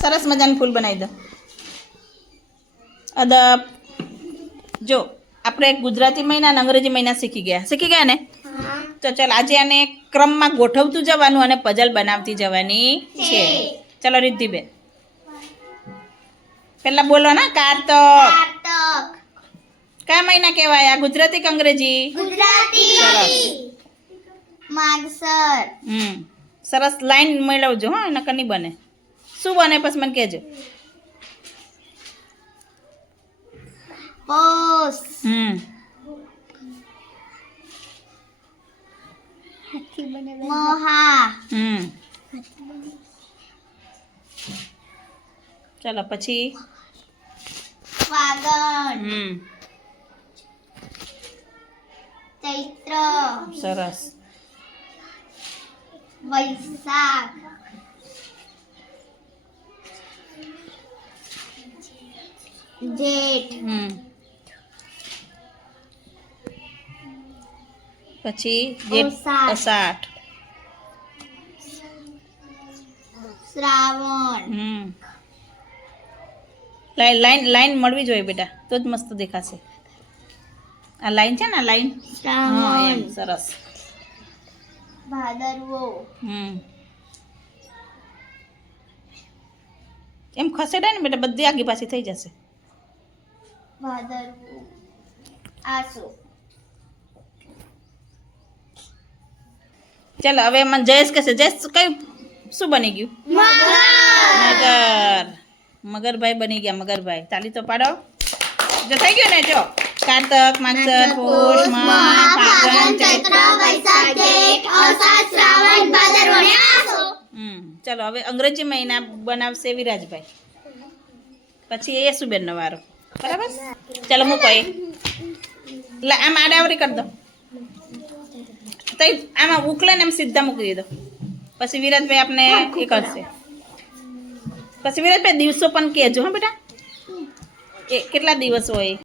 સરસ મજાનું ફૂલ બનાવી દો. અદબ. જો આપણે ગુજરાતી મહિના અને અંગ્રેજી મહિના શીખી ગયા ને? તો ચાલ આજે આને ક્રમમાં ગોઠવતું જવાનું અને પઝલ બનાવતી જવાની છે. ચલો રિદ્ધિબેન પહેલા બોલો ને. કારતક. કયા મહિના કહેવાય? આ ગુજરાતી કે અંગ્રેજી? સરસ. માગસર. સરસ લાઈન મેળવજો હા, નકર નહીં બને. શું બને પછી મને કહેજો. પોષ. મહા. ચાલો પછી ફાગણ. ચૈત્ર. સરસ. વૈશાખ. જેઠ. પછી જેઠ. અષાઢ. શ્રાવણ. લાઈન મળવી જોઈએ બેટા, તો જ મસ્ત દેખાશે. આ લાઈન છે ને, આ લાઈન. હા એમ. સરસ. ભાદરવો. એમ ખસેડાય ને બેટા, બધી આગી પાછી થઈ જશે. ભાદરવો. આસો. ચાલો હવે મને જયેશ કહેશે. જયેશ કયું શું બની ગયું? મગર. મગરભાઈ બની ગયા. મગરભાઈ તાલી તો પાડો. જો થઈ ગયું ને. જો કારતક, માગસર, પોષ, મહા, ફાગણ, ચૈત્ર, વૈશાખ, જેઠ, અષાઢ, શ્રાવણ, ભાદરવો અને આસો. ચાલો હવે અંગ્રેજી મહિના બનાવશે વિરાજભાઈ, પછી એ યશુબેનનો વારો. બરાબર? ચાલો મૂકો. આમ આડાવરી કરી દો. તો આમાં ઉકલે ને એમ સીધા મૂકી દીધો. પછી વિરાજભાઈ આપણે એ કરશે. પછી વિરાજભાઈ દિવસો પણ કહેજો હા બેટા, એ કેટલા દિવસો હોય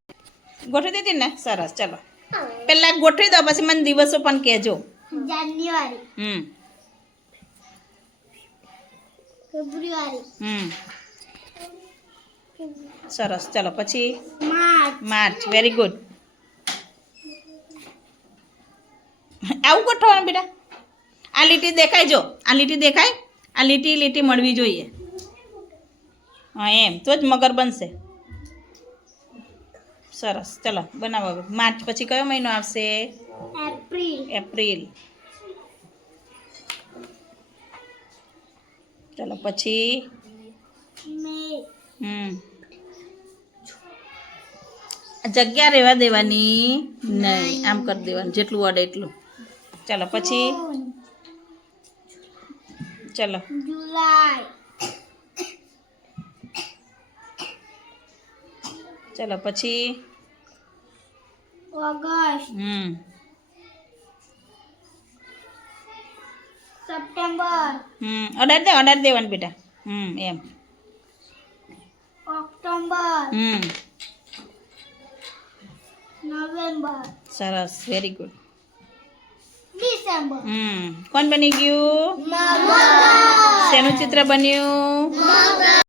ગોઠવી દીધી ને? સરસ. ચલો પહેલાં ગોઠવી દો, પછી મને દિવસો પણ કહેજો. જાન્યુઆરી. ફેબ્રુઆરી. સરસ. ચલો પછી માર્ચ. માર્ચ. Very good. આવું ગોઠવવાનું બેટા. આ લીટી દેખાય. જો આ લીટી દેખાય, આ લીટી મળવી જોઈએ. હા એમ, તો જ મગર બનશે. સરસ. ચલો બનાવો હવે. માર્ચ પછી કયો મહિનો આવશે? એપ્રિલ. એપ્રિલ. ચલો પછી મે. જગ્યા રહેવા દેવાની નહીં, આમ કરી દેવાનું જેટલું વડે એટલું. ચલો પછી ચલો જુલાઈ. ચલો પછી ઓગસ્ટ. સપ્ટેમ્બર. અડાર દેવાનું બેટા. એમ. ઓક્ટોબર. નવેમ્બર. સરસ. Very good. ડિસેમ્બર. કોણ બની ગયું? મગર. શેનું ચિત્ર બન્યું?